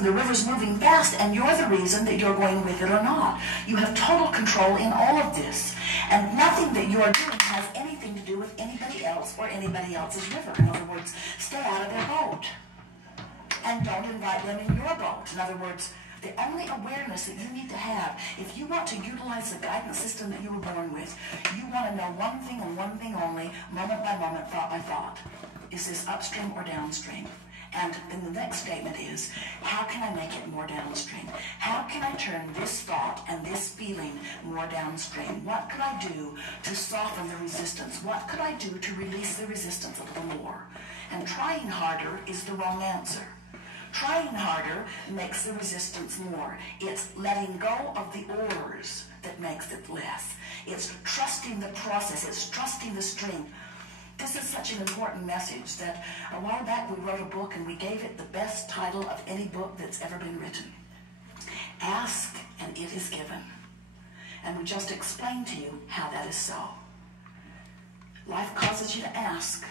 reason the river's moving fast, and you're the reason that you're going with it or not. You have total control in all of this. And nothing that you're doing has anything to do with anybody else or anybody else's river. In other words, stay out of their boat. And don't invite them in your boat. In other words, the only awareness that you need to have, if you want to utilize the guidance system that you were born with, you want to know one thing and one thing only, moment by moment, thought by thought. Is this upstream or downstream? And then the next statement is, how can I make it more downstream? How can I turn this thought and this feeling more downstream? What could I do to soften the resistance? What could I do to release the resistance a little more? And trying harder is the wrong answer. Trying harder makes the resistance more. It's letting go of the oars that makes it less. It's trusting the process. It's trusting the stream. This is such an important message that a while back we wrote a book and we gave it the best title of any book that's ever been written. Ask and it is given. And we just explained to you how that is so. Life causes you to ask.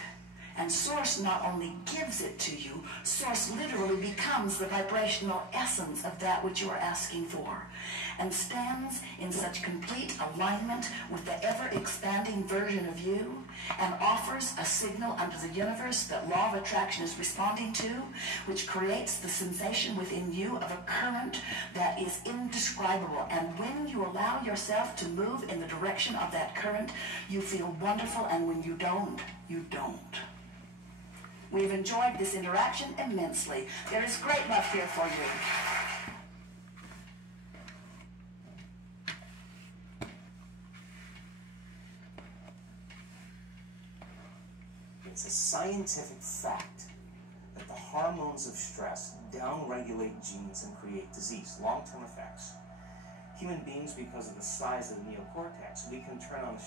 And Source not only gives it to you, Source literally becomes the vibrational essence of that which you are asking for, and stands in such complete alignment with the ever-expanding version of you, and offers a signal unto the universe that law of attraction is responding to, which creates the sensation within you of a current that is indescribable. And when you allow yourself to move in the direction of that current, you feel wonderful, and when you don't, you don't. We've enjoyed this interaction immensely. There is great love here for you. It's a scientific fact that the hormones of stress downregulate genes and create disease, long-term effects. Human beings, because of the size of the neocortex, we can turn on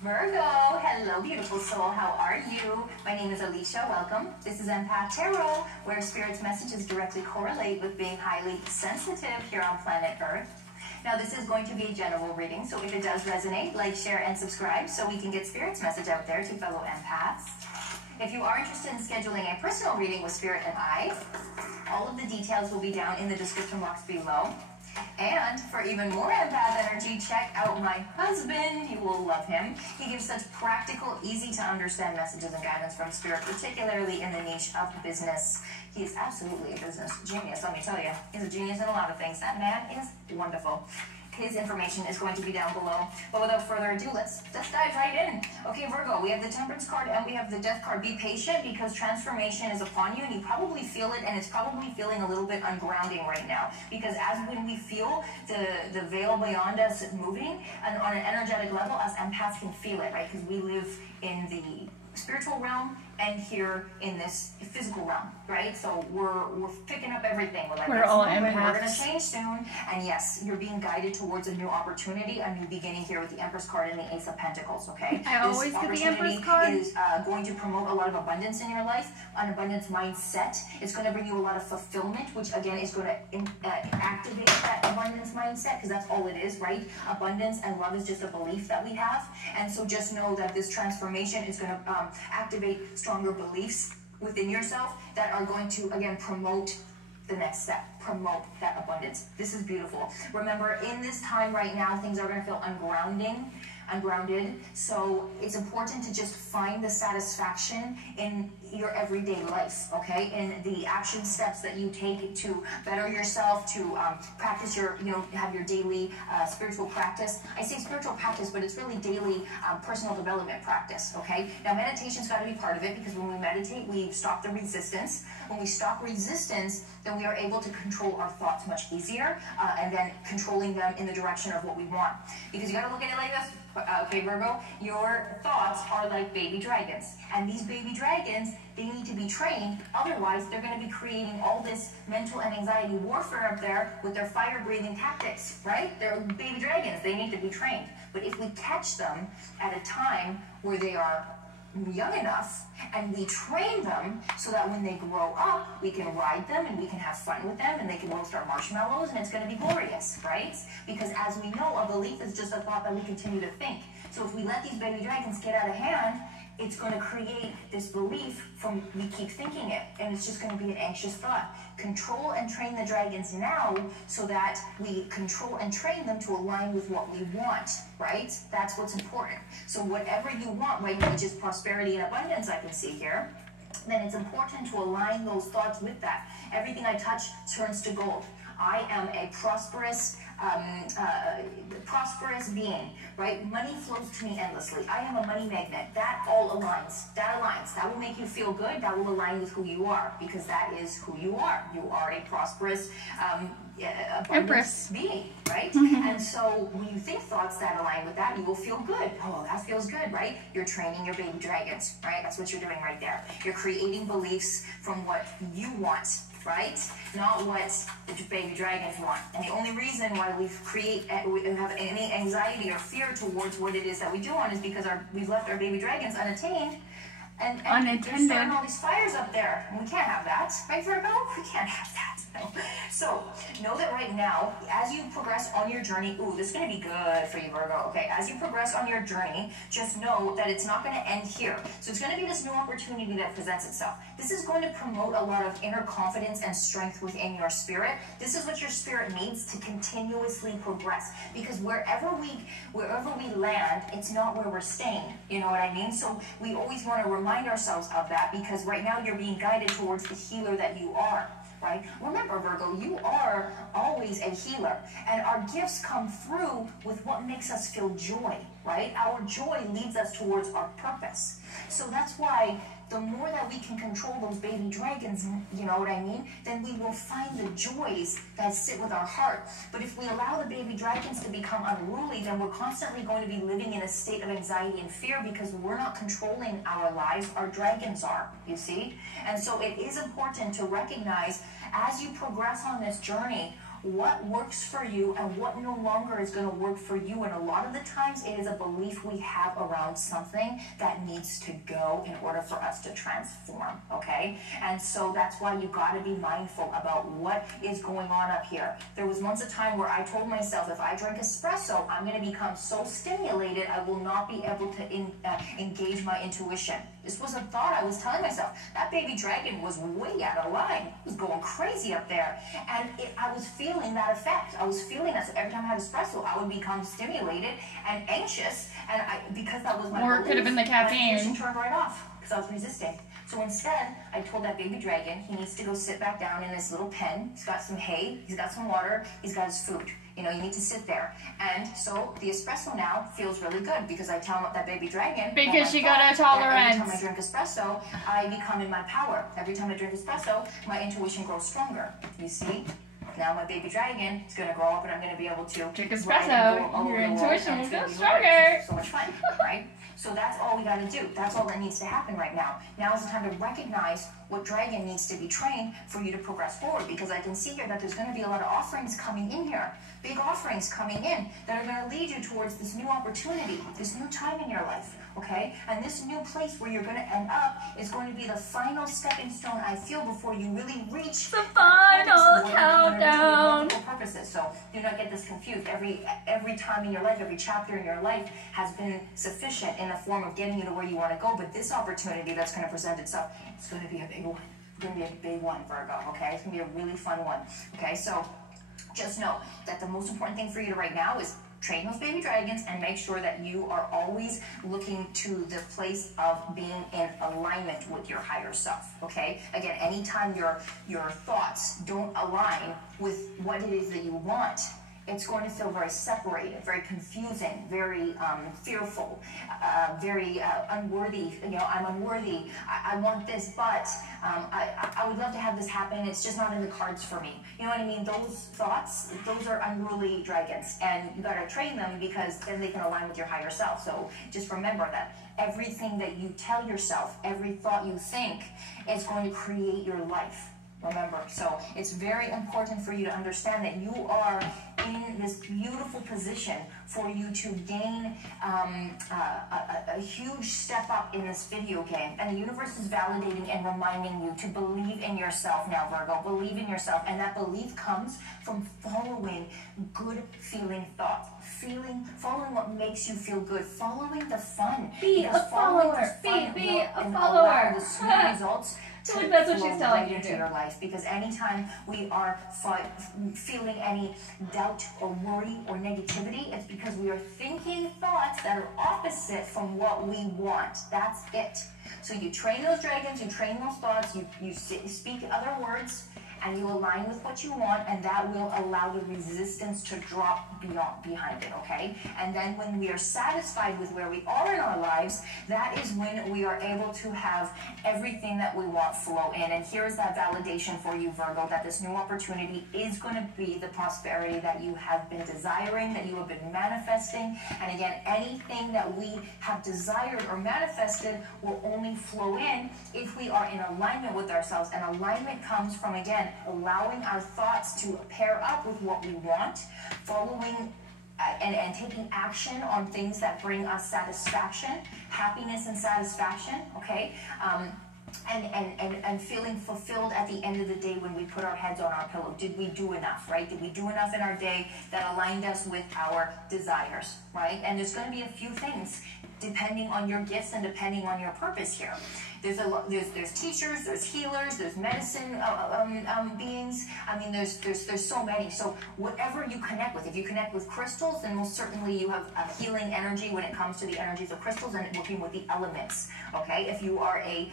Virgo, hello beautiful soul, how are you? My name is Alicia, welcome. This is Empath Tarot, where Spirit's messages directly correlate with being highly sensitive here on planet Earth. Now this is going to be a general reading, so if it does resonate, like, share, and subscribe so we can get Spirit's message out there to fellow empaths. If you are interested in scheduling a personal reading with Spirit and I, all of the details will be down in the description box below. And for even more empath energy, check out my husband. You will love him. He gives such practical, easy to understand messages and guidance from Spirit, particularly in the niche of business. He is absolutely a business genius, let me tell you. He's a genius in a lot of things. That man is wonderful. His information is going to be down below. But without further ado, let's dive right in. Okay, Virgo, we have the Temperance card and we have the Death card. Be patient because transformation is upon you and you probably feel it, and it's probably feeling a little bit ungrounding right now. Because as when we feel the veil beyond us moving, and on an energetic level, us empaths can feel it, right? Because we live in the spiritual realm and here in this physical realm, right? So we're picking up everything. We're all empaths. We're going to change soon. And yes, you're being guided towards a new opportunity, a new beginning here with the Empress card and the Ace of Pentacles, okay? I always get the Empress card. This opportunity is going to promote a lot of abundance in your life, an abundance mindset. It's going to bring you a lot of fulfillment, which again is going to activate that abundance mindset, because that's all it is, right? Abundance and love is just a belief that we have. And so just know that this transformation is going to activate stronger beliefs within yourself that are going to, again, promote the next step, promote that abundance. This is beautiful. Remember, in this time right now, things are going to feel ungrounded. So it's important to just find the satisfaction in your everyday life, okay? In the action steps that you take to better yourself, to practice your, have your daily spiritual practice. I say spiritual practice, but it's really daily personal development practice, okay? Now, meditation's got to be part of it, because when we meditate, we stop the resistance. When we stop resistance, then we are able to control our thoughts much easier, and then controlling them in the direction of what we want. Because you got to look at it like this. Okay, Virgo, your thoughts are like baby dragons. And these baby dragons, they need to be trained. Otherwise, they're going to be creating all this mental and anxiety warfare up there with their fire-breathing tactics, right? They're baby dragons. They need to be trained. But if we catch them at a time where they are young enough, and we train them so that when they grow up, we can ride them and we can have fun with them, and they can roast our marshmallows, and it's going to be glorious, right? Because as we know, a belief is just a thought that we continue to think. So if we let these baby dragons get out of hand, it's going to create this belief from we keep thinking it, and it's just going to be an anxious thought. Control and train the dragons now so that we control and train them to align with what we want, right? That's what's important. So whatever you want, right, which is prosperity and abundance, I can see here, then it's important to align those thoughts with that. Everything I touch turns to gold. I am a prosperous being, right? Money flows to me endlessly. I am a money magnet. That all aligns. That aligns. That will make you feel good. That will align with who you are, because that is who you are. You are a prosperous Empress being, right? And so when you think thoughts that align with that, you will feel good. Oh, that feels good, right? You're training your baby dragons, right? That's what you're doing right there. You're creating beliefs from what you want, right? Not what the baby dragons want. And the only reason why we have any anxiety or fear towards what it is that we do want is because we've left our baby dragons unattained. And they're starting all these fires up there. And we can't have that. Right, Virgo? We can't have that. So, know that right now, as you progress on your journey, ooh, this is going to be good for you, Virgo. Okay, as you progress on your journey, just know that it's not going to end here. So it's going to be this new opportunity that presents itself. This is going to promote a lot of inner confidence and strength within your spirit. This is what your spirit needs to continuously progress. Because wherever we land, it's not where we're staying. You know what I mean? So we always want to remind ourselves of that, because right now you're being guided towards the healer that you are. Right? Remember, Virgo, you are always a healer, and our gifts come through with what makes us feel joy, right? Our joy leads us towards our purpose. So that's why the more that we can control those baby dragons, you know what I mean, then we will find the joys that sit with our heart. But if we allow the baby dragons to become unruly, then we're constantly going to be living in a state of anxiety and fear, because we're not controlling our lives, our dragons are, you see? And so it is important to recognize, as you progress on this journey, what works for you and what no longer is going to work for you. And a lot of the times it is a belief we have around something that needs to go in order for us to transform, okay? And so that's why you got to be mindful about what is going on up here. There was once a time where I told myself, if I drink espresso, I'm going to become so stimulated I will not be able to engage my intuition. This was a thought I was telling myself. That baby dragon was way out of line. It was going crazy up there. And I was feeling that effect. I was feeling that. So every time I had espresso, I would become stimulated and anxious. And because that was my Or it could have been the caffeine. My intuition turned right off because I was resisting. So instead, I told that baby dragon he needs to go sit back down in his little pen. He's got some hay, he's got some water, he's got his food. You know, you need to sit there. And so the espresso now feels really good, because I tell that baby dragon, because she got a tolerance. Every time I drink espresso, I become in my power. Every time I drink espresso, my intuition grows stronger. You see? Now my baby dragon is going to grow up, and I'm going to be able to drink espresso. Your intuition will go stronger. So much fun, right? So that's all we got to do. That's all that needs to happen right now. Now is the time to recognize what dragon needs to be trained for you to progress forward, because I can see here that there's going to be a lot of offerings coming in here. Big offerings coming in that are going to lead you towards this new opportunity, this new time in your life, okay? And this new place where you're going to end up is going to be the final stepping stone, I feel, before you really reach the final countdown. Purposes. So do not get this confused. Every time in your life, every chapter in your life has been sufficient in the form of getting you to where you want to go. But this opportunity that's going to present itself, it's going to be a big one. It's going to be a big one, Virgo, okay? It's going to be a really fun one, okay? So just know that the most important thing for you right now is train those baby dragons and make sure that you are always looking to the place of being in alignment with your higher self, okay? Again, anytime your thoughts don't align with what it is that you want, it's going to feel very separated, very confusing, very fearful, very unworthy. You know, I'm unworthy. I want this, but I would love to have this happen. It's just not in the cards for me. You know what I mean? Those thoughts, those are unruly dragons, and you got to train them, because then they can align with your higher self. So just remember that everything that you tell yourself, every thought you think, is going to create your life. Remember, so it's very important for you to understand that you are in this beautiful position for you to gain a huge step up in this video game. And the universe is validating and reminding you to believe in yourself now, Virgo. Believe in yourself. And that belief comes from following good feeling thoughts. Following what makes you feel good. Following the fun. Be a follower. Be a follower. The sweet results. I think that's what she's telling you into to. your life, because anytime we are feeling any doubt or worry or negativity, it's because we are thinking thoughts that are opposite from what we want. That's it. So you train those dragons, you train those thoughts, you speak other words, and you align with what you want, and that will allow the resistance to drop behind it, okay? And then when we are satisfied with where we are in our lives, that is when we are able to have everything that we want flow in. And here is that validation for you, Virgo, that this new opportunity is going to be the prosperity that you have been desiring, that you have been manifesting. And again, anything that we have desired or manifested will only flow in if we are in alignment with ourselves. And alignment comes from, again, allowing our thoughts to pair up with what we want, following and taking action on things that bring us satisfaction, happiness and satisfaction, okay? And feeling fulfilled at the end of the day when we put our heads on our pillow. Did we do enough, right? Did we do enough in our day that aligned us with our desires, right? And there's going to be a few things depending on your gifts and depending on your purpose here. There's teachers, there's healers, there's medicine beings. I mean, there's so many. So whatever you connect with, if you connect with crystals, then most certainly you have a healing energy when it comes to the energies of crystals and working with the elements. Okay, if you are a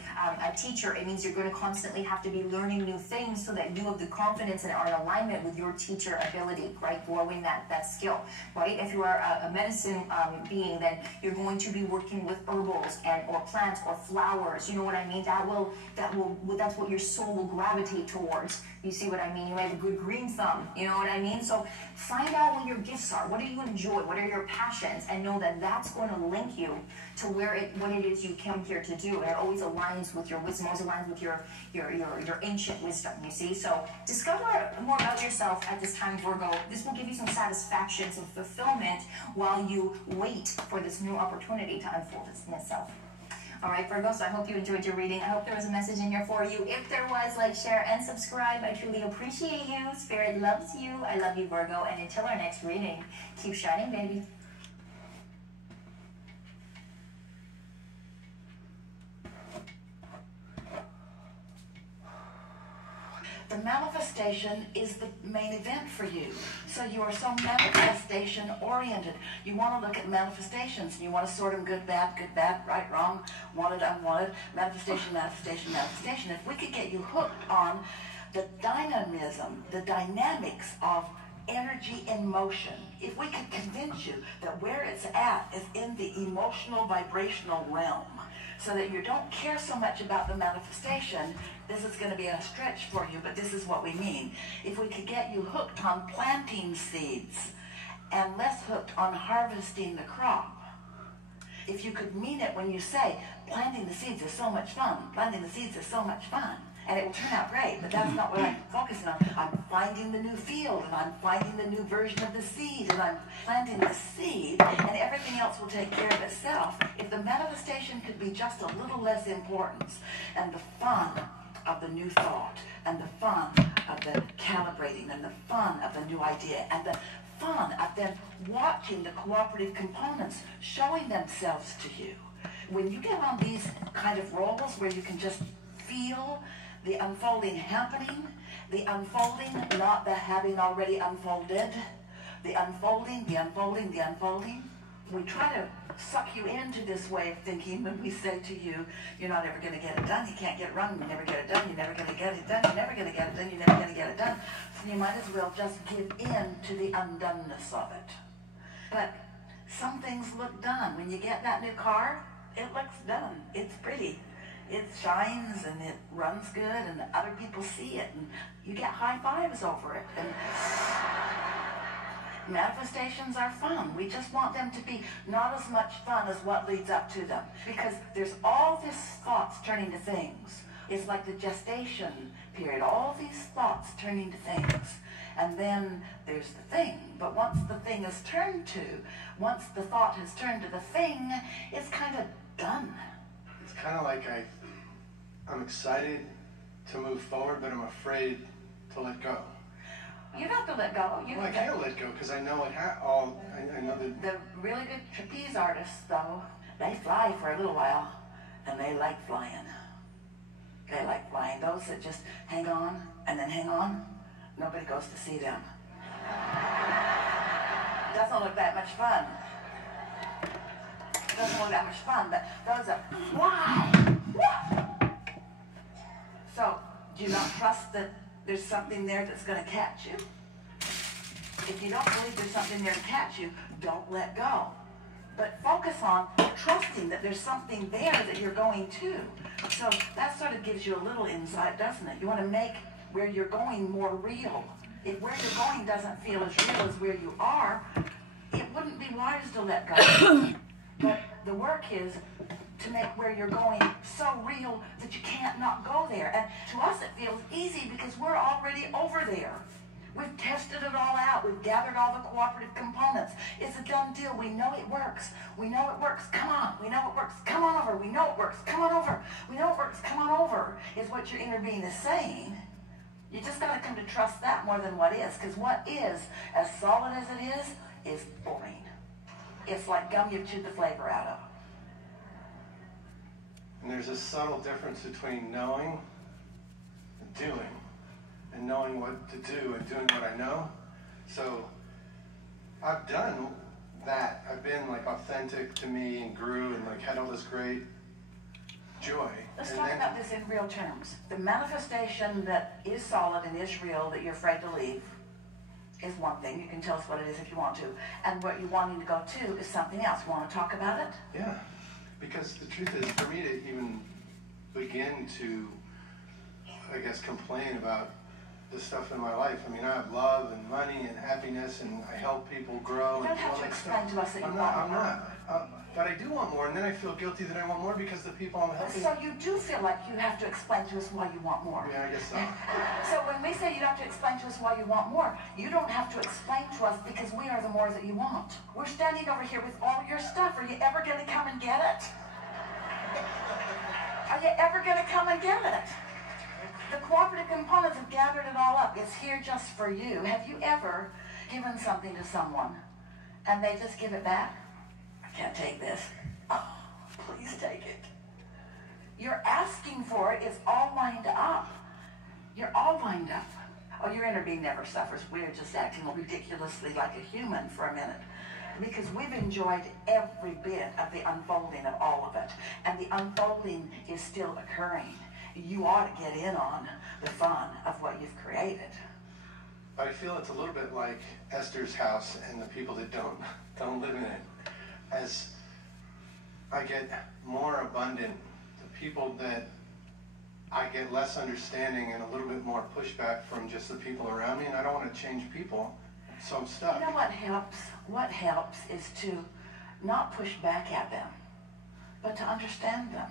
teacher, it means you're going to constantly have to be learning new things so that you have the confidence and are in alignment with your teacher ability, right? Growing that skill, right? If you are a medicine being, then you're going to be working with herbals or plants or flowers. You know what I mean? That's what your soul will gravitate towards. You see what I mean? You have a good green thumb. You know what I mean? So find out what your gifts are. What do you enjoy? What are your passions? And know that that's going to link you to what it is you came here to do. And it always aligns with your wisdom, always aligns with your ancient wisdom, you see? So discover more about yourself at this time, Virgo. This will give you some satisfaction, some fulfillment while you wait for this new opportunity to unfold itself. All right, Virgo, so I hope you enjoyed your reading. I hope there was a message in here for you. If there was, like, share, and subscribe. I truly appreciate you. Spirit loves you. I love you, Virgo. And until our next reading, keep shining, baby. The manifestation is the main event for you. So you are so manifestation oriented. You want to look at manifestations and you want to sort them good, bad, right, wrong, wanted, unwanted, manifestation, manifestation, manifestation. If we could get you hooked on the dynamism, the dynamics of energy in motion, if we could convince you that where it's at is in the emotional, vibrational realm, so that you don't care so much about the manifestation. This is going to be a stretch for you, but this is what we mean. If we could get you hooked on planting seeds and less hooked on harvesting the crop. If you could mean it when you say, planting the seeds is so much fun, planting the seeds is so much fun, and it will turn out great, but that's not what I'm focusing on. I'm finding the new field, and I'm finding the new version of the seed, and I'm planting the seed, and everything else will take care of itself. If the manifestation could be just a little less importance, and the fun of the new thought, and the fun of the calibrating, and the fun of the new idea, and the fun of then watching the cooperative components showing themselves to you. When you get on these kind of rolls where you can just feel the unfolding happening, the unfolding, not the having already unfolded, the unfolding, the unfolding, the unfolding. We try to suck you into this way of thinking when we say to you, you're not ever going to get it done, you can't get it run, you never get it done, you're never going to get it done, you're never going to get it done, you're never going to get it done. So you might as well just give in to the undoneness of it. But some things look done. When you get that new car, it looks done. It's pretty. It shines and it runs good and other people see it and you get high fives over it. And manifestations are fun. We just want them to be not as much fun as what leads up to them. Because there's all this thoughts turning to things. It's like the gestation period. All these thoughts turn into things. And then there's the thing. But once the thing is turned to, once the thought has turned to the thing, it's kind of done. It's kind of like I'm excited to move forward, but I'm afraid to let go. You don't have to let go. I can't let go because I know I know that. The really good trapeze artists, though, they fly for a little while, and they like flying. They like flying. Those that just hang on and then hang on, nobody goes to see them. Doesn't look that much fun. Doesn't look that much fun, but those that fly. So, do you not trust that there's something there that's going to catch you? If you don't believe there's something there to catch you, don't let go. But focus on trusting that there's something there that you're going to. So that sort of gives you a little insight, doesn't it? You want to make where you're going more real. If where you're going doesn't feel as real as where you are, it wouldn't be wise to let go. But the work is to make where you're going so real that you can't not go there. And to us it feels easy because we're already over there. We've tested it all out. We've gathered all the cooperative components. It's a done deal. We know it works. We know it works. Come on. We know it works. Come on over. We know it works. Come on over. We know it works. Come on over is what your inner being is saying. You just got to come to trust that more than what is. Because what is, as solid as it is boring. It's like gum you've chewed the flavor out of. And there's a subtle difference between knowing and doing. And knowing what to do and doing what I know. So I've done that. I've been like authentic to me and grew and like had all this great joy. Let's talk about this in real terms. The manifestation that is solid and is real that you're afraid to leave is one thing. You can tell us what it is if you want to. And what you're wanting to go to is something else. You want to talk about it? Yeah. Because the truth is, for me to even begin to, I guess, complain about the stuff in my life. I mean, I have love and money and happiness, and I help people grow. You don't have to explain to us that you want more. I'm not. But I do want more, and then I feel guilty that I want more because the people I'm helping. So you do feel like you have to explain to us why you want more. Yeah, I guess so. So when we say you don't have to explain to us why you want more, you don't have to explain to us because we are the more that you want. We're standing over here with all your stuff. Are you ever going to come and get it? Are you ever going to come and get it? The cooperative components have gathered it all up. It's here just for you. Have you ever given something to someone and they just give it back? I can't take this. Oh, please take it. You're asking for it. It's all lined up. You're all lined up. Oh, your inner being never suffers. We're just acting ridiculously like a human for a minute. Because we've enjoyed every bit of the unfolding of all of it. And the unfolding is still occurring. You ought to get in on the fun of what you've created. But I feel it's a little bit like Esther's house and the people that don't live in it. As I get more abundant, the people that I get less understanding and a little bit more pushback from just the people around me, and I don't want to change people, so I'm stuck. You know what helps? What helps is to not push back at them, but to understand them.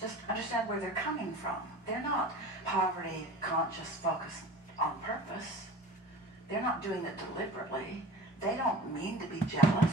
Just understand where they're coming from. They're not poverty conscious focused on purpose. They're not doing it deliberately. They don't mean to be jealous.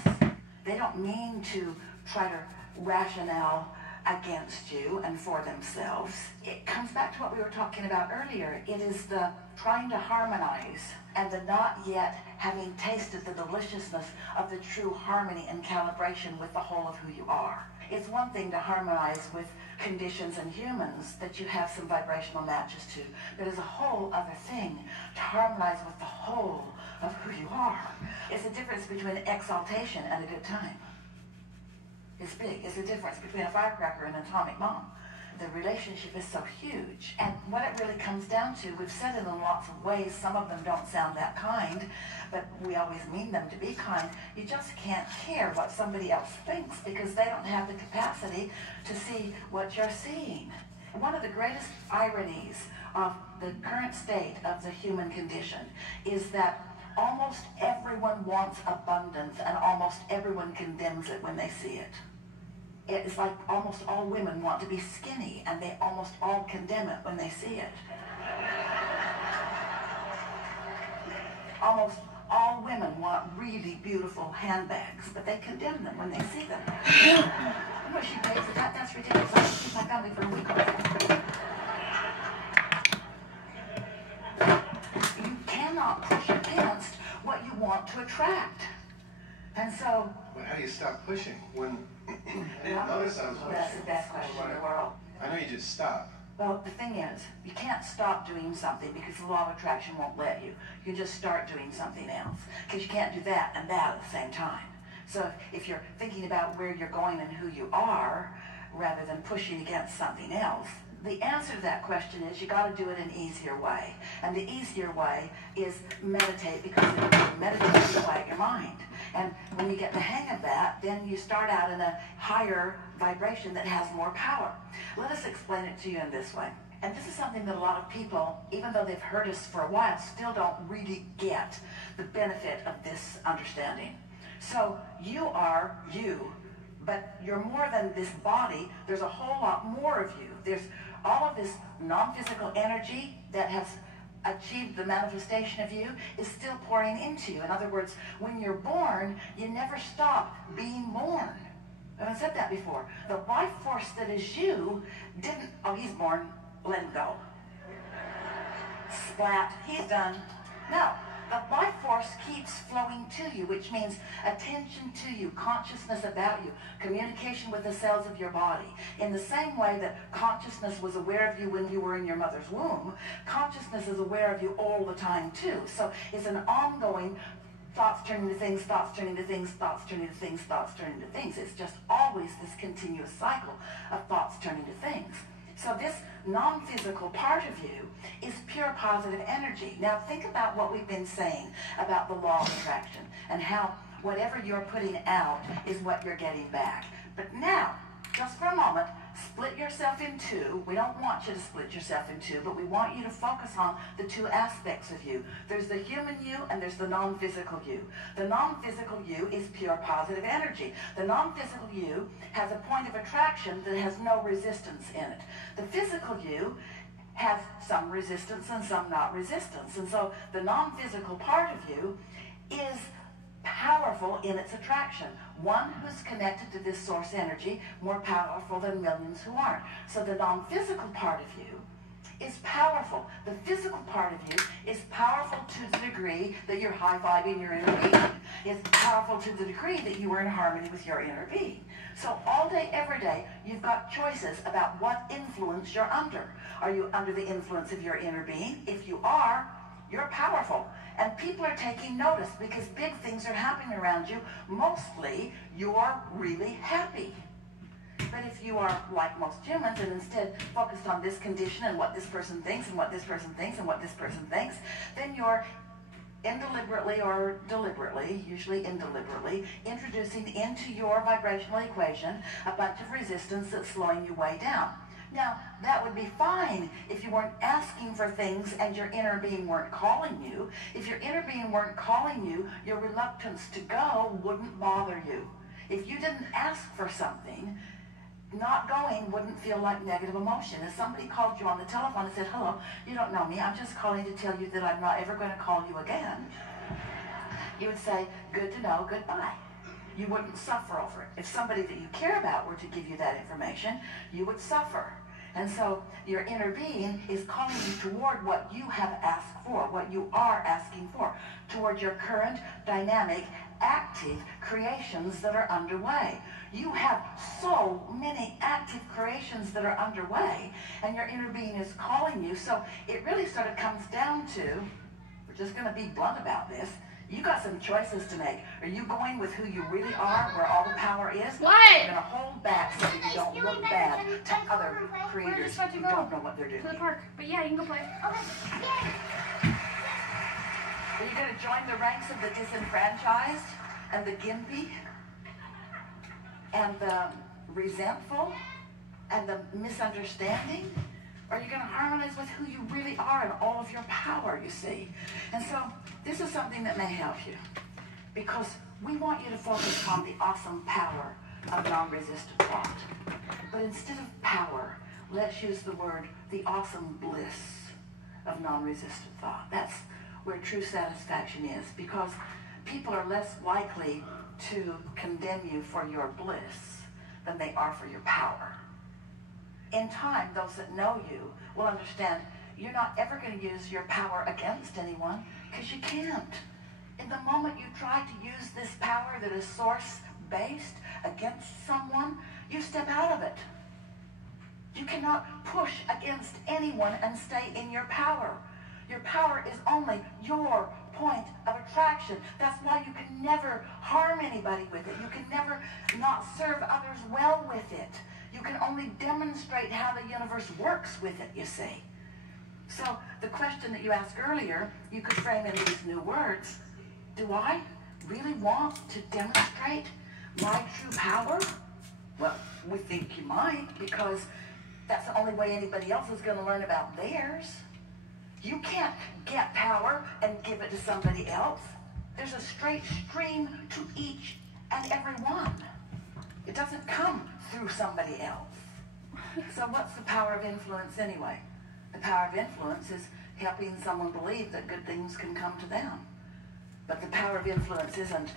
They don't mean to try to rationale against you and for themselves. It comes back to what we were talking about earlier. It is the trying to harmonize and the not yet having tasted the deliciousness of the true harmony and calibration with the whole of who you are. It's one thing to harmonize with conditions and humans that you have some vibrational matches to, but it's a whole other thing to harmonize with the whole of who you are. It's the difference between exaltation and a good time. It's big. It's the difference between a firecracker and an atomic bomb. The relationship is so huge. And what it really comes down to, we've said it in lots of ways. Some of them don't sound that kind, but we always mean them to be kind. You just can't care what somebody else thinks because they don't have the capacity to see what you're seeing. One of the greatest ironies of the current state of the human condition is that almost everyone wants abundance and almost everyone condemns it when they see it. it's like almost all women want to be skinny, and they almost all condemn it when they see it. Almost all women want really beautiful handbags, but they condemn them when they see them. You know what she paid for that? That's ridiculous. I should keep my family for a week or two. You cannot push against what you want to attract. And so... But how do you stop pushing when... I didn't notice I was pushing. That's the best question in the world. I know you just stop. Well, the thing is, you can't stop doing something because the law of attraction won't let you. You can just start doing something else, because you can't do that and that at the same time. So if you're thinking about where you're going and who you are, rather than pushing against something else, the answer to that question is you got to do it an easier way. And the easier way is meditate, because meditate will quiet your mind. And when you get the hang of that, then you start out in a higher vibration that has more power. Let us explain it to you in this way. And this is something that a lot of people, even though they've heard us for a while, still don't really get the benefit of this understanding. So you are you, but you're more than this body. There's a whole lot more of you. There's all of this non-physical energy that has achieved the manifestation of you is still pouring into you. In other words, when you're born, you never stop being born. I haven't said that before. The life force that is you didn't, oh, he's born, let him go. Splat, he's done. No, the life force keeps flowing to you, which means attention to you, consciousness about you, communication with the cells of your body. In the same way that consciousness was aware of you when you were in your mother's womb, consciousness is aware of you all the time too. So it's an ongoing thoughts turning to things, thoughts turning to things, thoughts turning to things, thoughts turning to things. It's just always this continuous cycle of thoughts turning to things. So this non-physical part of you is pure positive energy. Now think about what we've been saying about the law of attraction and how whatever you're putting out is what you're getting back. But now, just for a moment, split yourself in two. We don't want you to split yourself in two, but we want you to focus on the two aspects of you. There's the human you and there's the non-physical you. The non-physical you is pure positive energy. The non-physical you has a point of attraction that has no resistance in it. The physical you has some resistance and some not resistance. And so the non-physical part of you is powerful in its attraction. One who's connected to this source energy, more powerful than millions who aren't. So the non-physical part of you is powerful. The physical part of you is powerful to the degree that you're high-fiving your inner being. It's powerful to the degree that you are in harmony with your inner being. So all day, every day, you've got choices about what influence you're under. Are you under the influence of your inner being? If you are, you're powerful. And people are taking notice because big things are happening around you. Mostly, you're really happy. But if you are like most humans and instead focused on this condition and what this person thinks and what this person thinks and what this person thinks, then you're indeliberately or deliberately, usually indeliberately, introducing into your vibrational equation a bunch of resistance that's slowing you way down. Now, that would be fine if you weren't asking for things and your inner being weren't calling you. If your inner being weren't calling you, your reluctance to go wouldn't bother you. If you didn't ask for something, not going wouldn't feel like negative emotion. If somebody called you on the telephone and said, hello, you don't know me, I'm just calling to tell you that I'm not ever going to call you again, you would say, good to know, goodbye. You wouldn't suffer over it. If somebody that you care about were to give you that information, you would suffer. And so your inner being is calling you toward what you have asked for, what you are asking for, toward your current, dynamic, active creations that are underway. You have so many active creations that are underway, and your inner being is calling you. So it really sort of comes down to, we're just going to be blunt about this, you got some choices to make. Are you going with who you really are, where all the power is? What? You're going to hold back so that you don't look bad to other creators who don't know what they're doing. To the park. But yeah, you can go play. Okay. Are you going to join the ranks of the disenfranchised and the gimpy and the resentful and the misunderstanding? Are you going to harmonize with who you really are and all of your power, you see? And so this is something that may help you, because we want you to focus on the awesome power of non-resistant thought. But instead of power, let's use the word, the awesome bliss of non-resistant thought. That's where true satisfaction is, because people are less likely to condemn you for your bliss than they are for your power. In time, those that know you will understand you're not ever going to use your power against anyone, because you can't. In the moment you try to use this power that is source-based against someone, you step out of it. You cannot push against anyone and stay in your power. Your power is only your point of attraction. That's why you can never harm anybody with it. You can never not serve others well with it. You can only demonstrate how the universe works with it, you see. So the question that you asked earlier, you could frame in these new words. Do I really want to demonstrate my true power? Well, we think you might, because that's the only way anybody else is going to learn about theirs. You can't get power and give it to somebody else. There's a straight stream to each and every one. It doesn't come through somebody else. So what's the power of influence anyway? The power of influence is helping someone believe that good things can come to them. But the power of influence isn't